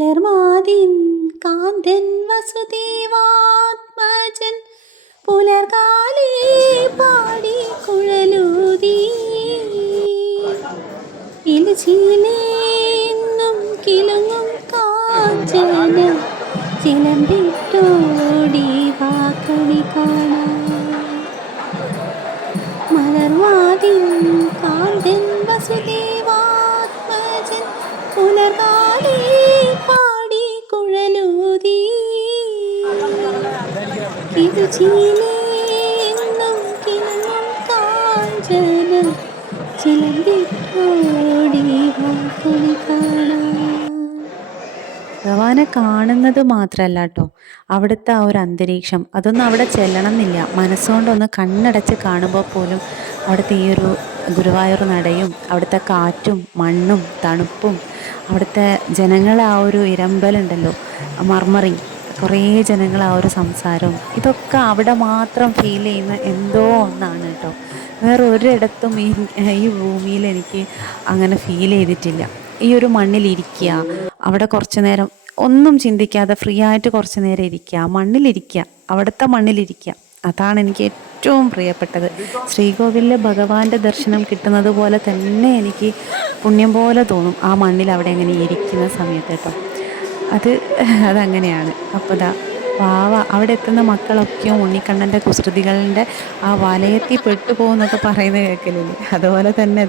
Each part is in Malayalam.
മലർമാതിൻ കാന്തൻ വസുദേവാത്മജൻ പുലർകാലേ പാടി കുഴലൂതി ഇലച്ചിലേന്നും കിലുങ്ങും കാഞ്ചന ചിലമ്പിട്ടോടി വാക്കണി കാണാൻ മലർവാതിൻ കാന്തൻ വസുദേവാത്മജൻ പുലർകാലേ പാടി കുഴലൂതി കിലുച്ചിലേന്നും കിലുങ്ങും കാഞ്ചന ചിലമ്പിട്ടോടി വാക്കണി കാണാൻ. ഭഗവാനെ കാണുന്നത് മാത്രമല്ല കേട്ടോ, അവിടുത്തെ ആ ഒരു അന്തരീക്ഷം അതൊന്നും അവിടെ ചെല്ലണം എന്നില്ല. മനസ്സുകൊണ്ടൊന്ന് കണ്ണടച്ച് കാണുമ്പോൾ പോലും അവിടുത്തെ ഈ ഒരു ഗുരുവായൂർ നടയും അവിടുത്തെ കാറ്റും മണ്ണും തണുപ്പും അവിടുത്തെ ജനങ്ങളെ ആ ഒരു ഇരമ്പലുണ്ടല്ലോ, മർമറി, കുറേ ജനങ്ങൾ ആ ഒരു സംസാരവും ഇതൊക്കെ അവിടെ മാത്രം ഫീൽ ചെയ്യുന്ന എന്തോ ഒന്നാണ് കേട്ടോ. വേറെ ഒരിടത്തും ഈ ഭൂമിയിൽ എനിക്ക് അങ്ങനെ ഫീൽ ചെയ്തിട്ടില്ല. ഈ ഒരു മണ്ണിലിരിക്കുക, അവിടെ കുറച്ച് നേരം ഒന്നും ചിന്തിക്കാതെ ഫ്രീ ആയിട്ട് കുറച്ച് നേരം ഇരിക്കുക, മണ്ണിലിരിക്കുക, അവിടുത്തെ മണ്ണിലിരിക്കുക, അതാണ് എനിക്ക് ഏറ്റവും പ്രിയപ്പെട്ടത്. ശ്രീകോവിലിൽ ഭഗവാന്റെ ദർശനം കിട്ടുന്നത് പോലെ തന്നെ എനിക്ക് പുണ്യം പോലെ തോന്നും ആ മണ്ണിൽ അവിടെ എങ്ങനെ ഇരിക്കുന്ന സമയത്ത് കേട്ടോ. അതങ്ങനെയാണ്. അപ്പോൾ പാവ അവിടെ എത്തുന്ന മക്കളൊക്കെയും ഉണ്ണിക്കണ്ണൻ്റെ കുസൃതികളുടെ ആ വലയത്തിൽ പെട്ടുപോകുന്നൊക്കെ പറയുന്നത് കേൾക്കലില്ലേ, അതുപോലെ തന്നെ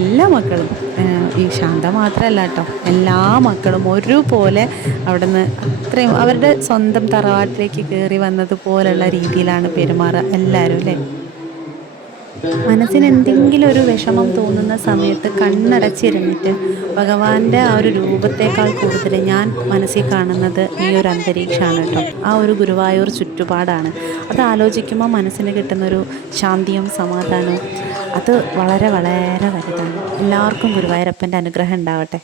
എല്ലാ മക്കളും, ഈ ശാന്ത മാത്രമല്ല കേട്ടോ, എല്ലാ മക്കളും ഒരുപോലെ അവിടെ നിന്ന് അത്രയും അവരുടെ സ്വന്തം തറവാട്ടിലേക്ക് കയറി വന്നതുപോലുള്ള രീതിയിലാണ് പെരുമാറുക എല്ലാവരും അല്ലേ. മനസ്സിന് എന്തെങ്കിലും ഒരു വിഷമം തോന്നുന്ന സമയത്ത് കണ്ണടച്ചിരുന്നിട്ട് ഭഗവാന്റെ ആ ഒരു രൂപത്തേക്കാൾ കൂടുതൽ ഞാൻ മനസ്സിൽ കാണുന്നത് ഈ ഒരു അന്തരീക്ഷമാണ് കേട്ടോ, ആ ഒരു ഗുരുവായൂർ ചുറ്റുപാടാണ്. അത് ആലോചിക്കുമ്പോൾ മനസ്സിന് കിട്ടുന്നൊരു ശാന്തിയും സമാധാനവും അത് വളരെ വളരെ വലുതാണ്. എല്ലാവർക്കും ഗുരുവായൂരപ്പൻ്റെ അനുഗ്രഹം ഉണ്ടാവട്ടെ.